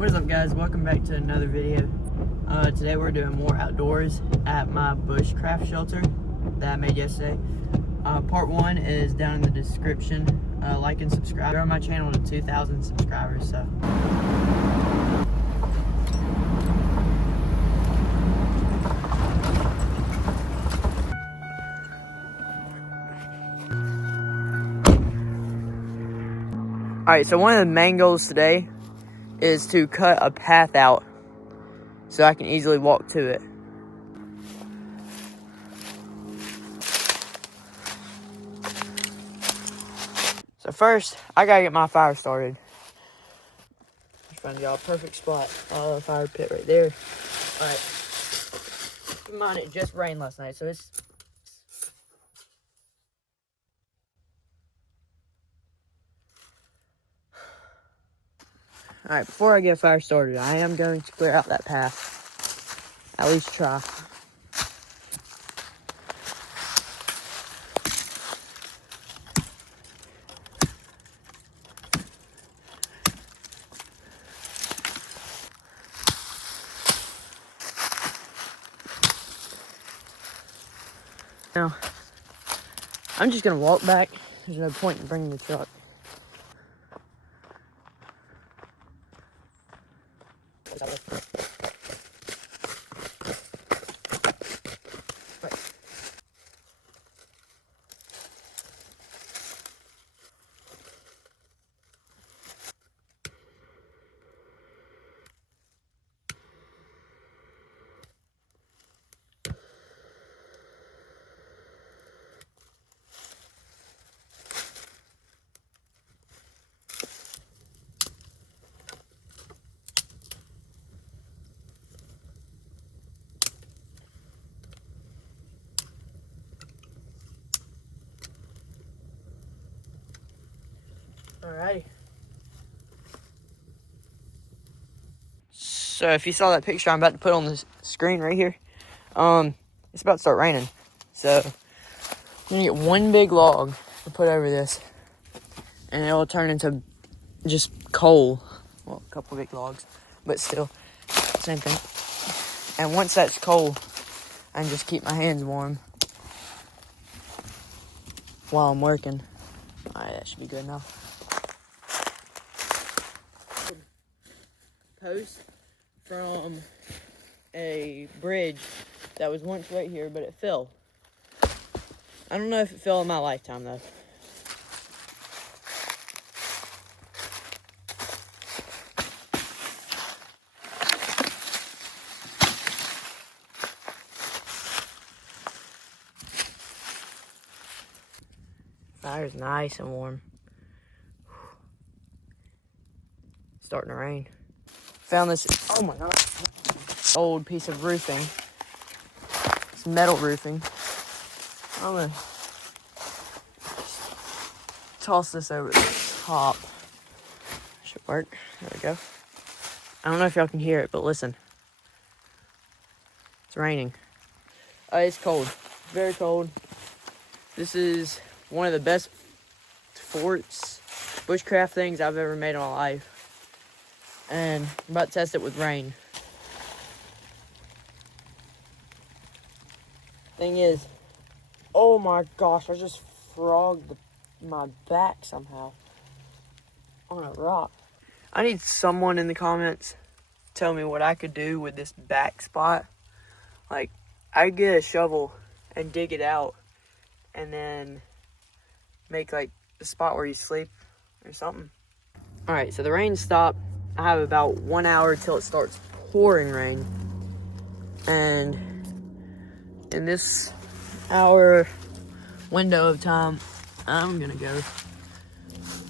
What is up, guys? Welcome back to another video. Today we're doing more outdoors at my bushcraft shelter that I made yesterday. Part 1 is down in the description. Like and subscribe. We're on my channel to 2,000 subscribers, so. Alright, so one of the main goals today is to cut a path out so I can easily walk to it. So first, I gotta get my fire started. Just find y'all a perfect spot. A fire pit right there. Alright. Keep in mind, it just rained last night, so it's... Alright, before I get a fire started, I am going to clear out that path. At least try. Now, I'm just going to walk back. There's no point in bringing the truck. Alrighty. So if you saw that picture I'm about to put on the screen right here, it's about to start raining. So I'm gonna get one big log to put over this, and it will turn into just coal. Well, a couple big logs, but still, same thing. And once that's coal, I can just keep my hands warm while I'm working. Alright, that should be good enough. Post from a bridge that was once right here, but it fell. I don't know if it fell in my lifetime, though. Fire's nice and warm. Starting to rain. Found this, oh my god, old piece of roofing. It's metal roofing. I'm gonna toss this over the top. Should work. There we go. I don't know if y'all can hear it, but listen. It's raining. It's cold. Very cold. This is one of the best forts, bushcraft things I've ever made in my life. And I'm about to test it with rain. Thing is, oh my gosh, I just frogged my back somehow on a rock. I need someone in the comments to tell me what I could do with this back spot. Like, I'd get a shovel and dig it out and then make like the spot where you sleep or something. Alright, so the rain stopped. I have about 1 hour till it starts pouring rain. And in this hour window of time, I'm gonna go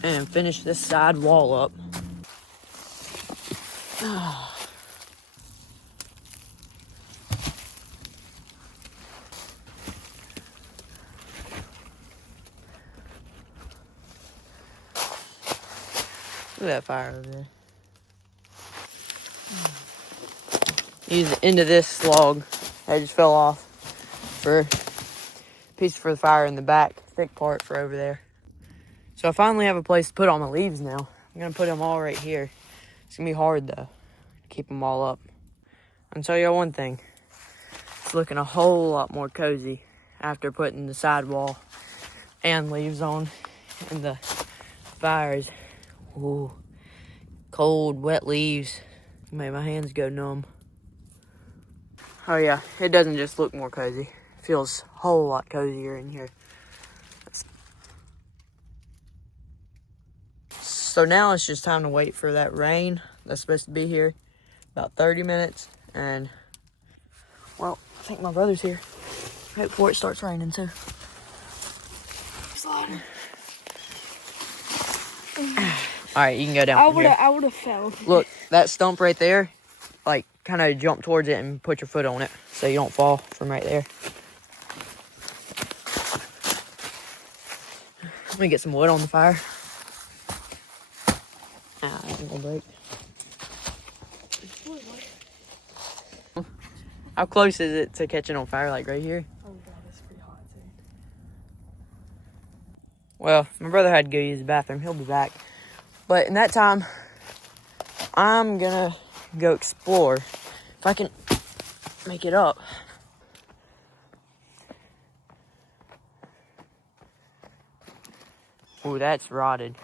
and finish this side wall up. Look at that fire over there. Use the end of this log that just fell off for a piece for the fire in the back, thick part for over there. So I finally have a place to put all my leaves now. I'm gonna put them all right here. It's gonna be hard though. keep them all up. I'll tell you one thing. It's looking a whole lot more cozy after putting the sidewall and leaves on and the fires. Ooh, cold, wet leaves made my hands go numb. Oh yeah, it doesn't just look more cozy. It feels a whole lot cozier in here. So now it's just time to wait for that rain that's supposed to be here about 30 minutes. And, well, I think my brother's here. Right before it starts raining, too. Sliding. All right, you can go down from here. I would have fell. Look, that stump right there, like, kind of jump towards it and put your foot on it so you don't fall from right there. Let me get some wood on the fire. Ah, that ain't gonna break. How close is it to catching on fire, like right here? Oh god, it's pretty hot too. Well, my brother had to go use the bathroom. He'll be back. But in that time, I'm gonna go explore. If I can make it up. Ooh, that's rotted.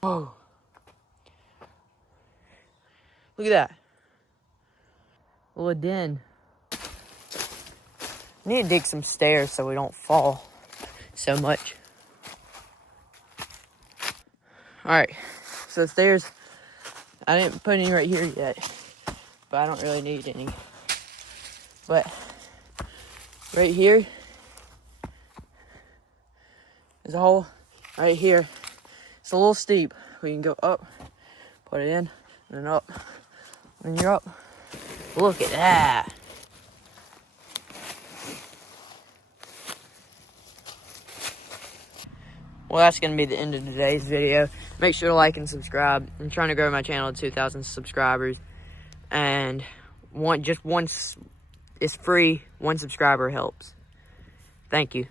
Whoa. Look at that. A little den. I need to dig some stairs so we don't fall so much. Alright, so the stairs, I didn't put any right here yet, but I don't really need any. But right here is a hole right here. It's a little steep. We can go up, put it in, and then up. When you're up, look at that. Well, that's going to be the end of today's video. Make sure to like and subscribe. I'm trying to grow my channel to 2,000 subscribers. And just once, it's free. One subscriber helps. Thank you.